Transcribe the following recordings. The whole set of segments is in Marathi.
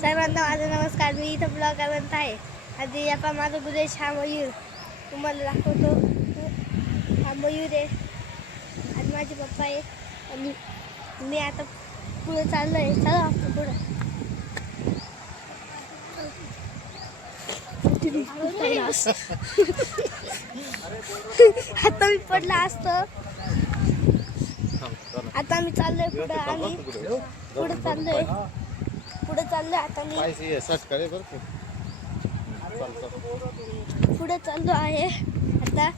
सर्वांना माझा नमस्कार. मी इथं ब्लॉग करत आहे. आधी आता माझा गुरेश हा मयूर तुम्हाला दाखवतो. हा मयूर आहे आणि माझे पप्पा आहे आणि मी आता पुढे चाललो आहे. चला आपण पुढं. आता मी पडला असतो. आता मी चाललोय पुढे आणि पुढे चाललोय आता मी पुढे चाललो आहे आता.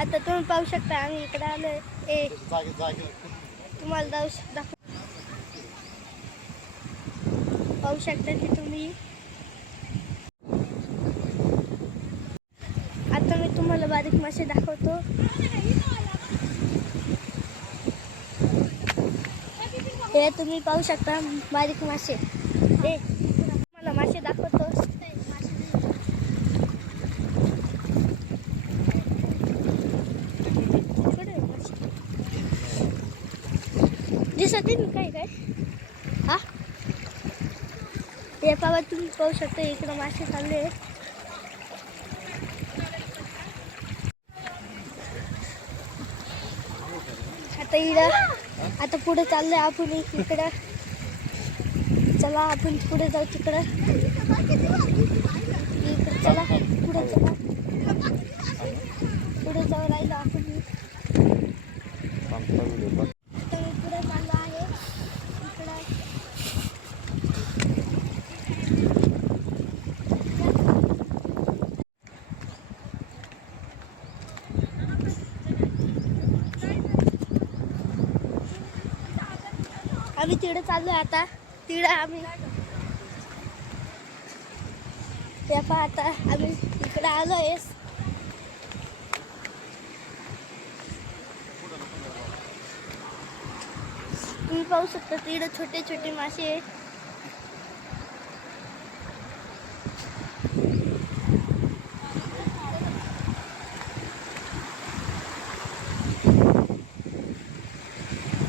आता तुम्ही पाहू शकता आम्ही इकडे आलोय. तुम्हाला पाहू शकता की तुम्ही. आता मी तुम्हाला बारीक मासे दाखवतो. हे तुम्ही पाहू शकता बारीक मासे. हे तुम्हाला मासे दाखवतो. दिसत नाही काय काय. हा हे पावा तुम्ही पाहू शकता इकडं मासे चालले. आता पुढे चाललोय आपण इकडं. चला आपण पुढे जाऊ तिकडं. चला पुढे चला. पुढे जाऊ राहिलो आपण. आता मी पुढे चाललो आहे इकडं. आम्ही तिकडे चाललोय आता. तिकडे आम्ही आता आम्ही इकडे आलोय. तुम्ही पाहू शकता तिकडे छोटे छोटे मासे आहेत.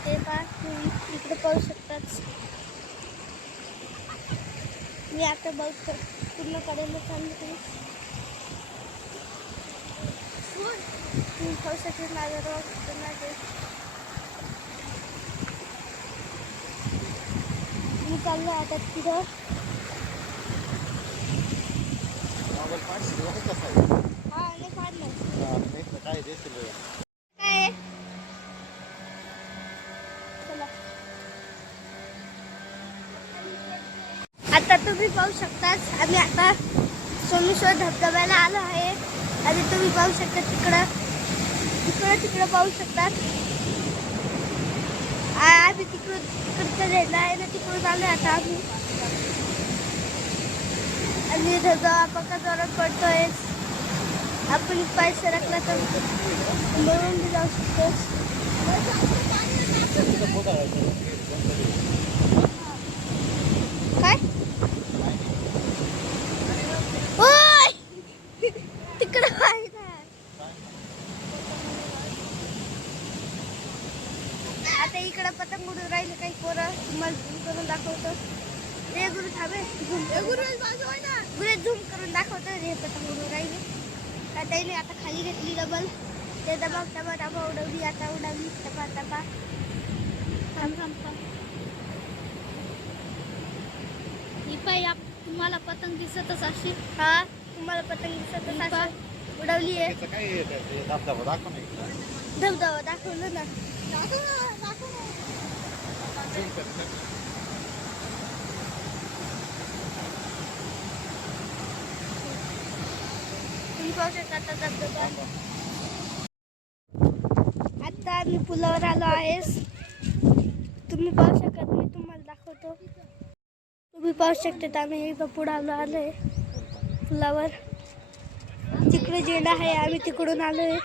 ते पहा तुम्ही इकडे पाहू शकतात. मी आता बघ पूर्ण कडेला चाललो. तुम्ही पाहू शकता माझा मी चाललो आता तिथं. हा नाही काढलं काय. चला आता तुम्ही पाहू शकतात आम्ही आता सोमेश्वर धबधब्याला आलो आहे. आणि तुम्ही पाहू शकता तिकडं पाहू शकतात. आम्ही तिकडचं रेल्वे आहे ना तिकडून आलोय आता आम्ही. आणि धबधबा पक्का जोरात पडतोय. आपण पाय सरकला तर मरून बी जाऊ शकतो. काय तिकडं आता इकडं पतंग उडून राहिले काही पोरं. तुम्हाला झूम करून दाखवतो. रे गुरु थांबे गुरु झूम करून दाखवतो. रे पतंग उडून राहिले. आता खाली घेतली डबल. ते डबा उडवली. आता उडवली टपा. तुम्हाला पतंग दिसतच अशी. हा तुम्हाला पतंग दिसतच अशी उडवली आहे. धबधबा दाखवलं ना. तुम्ही पाहू शकता आता धबधबा. आता आम्ही पुलावर आलो आहे. तुम्ही पाहू शकता. मी तुम्हाला दाखवतो. तुम्ही पाहू शकता आम्ही पुढे आलोय पुलावर. तिकडे झेंडा आहे. आम्ही तिकडून आलोय.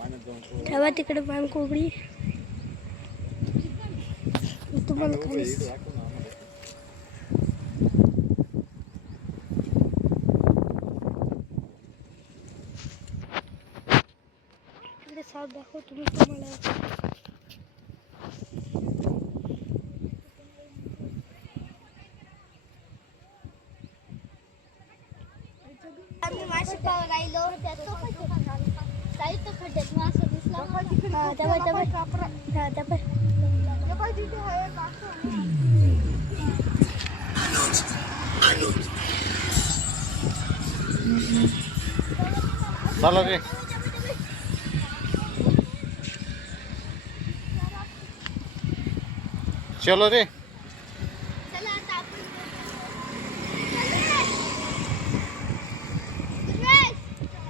तेव्हा तिकडे पाणकोगडी तुम्हाला खाली तिकडे साप दाखवतो मी तुम्हाला. आम्ही मासे पाव राहिलो काही तो खड्ड्यात मासा दिसला चला रे चलो रे चला आता आपण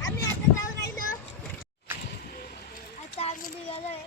आम्ही आता जाऊन राहिलो. आता आम्ही निघालोय.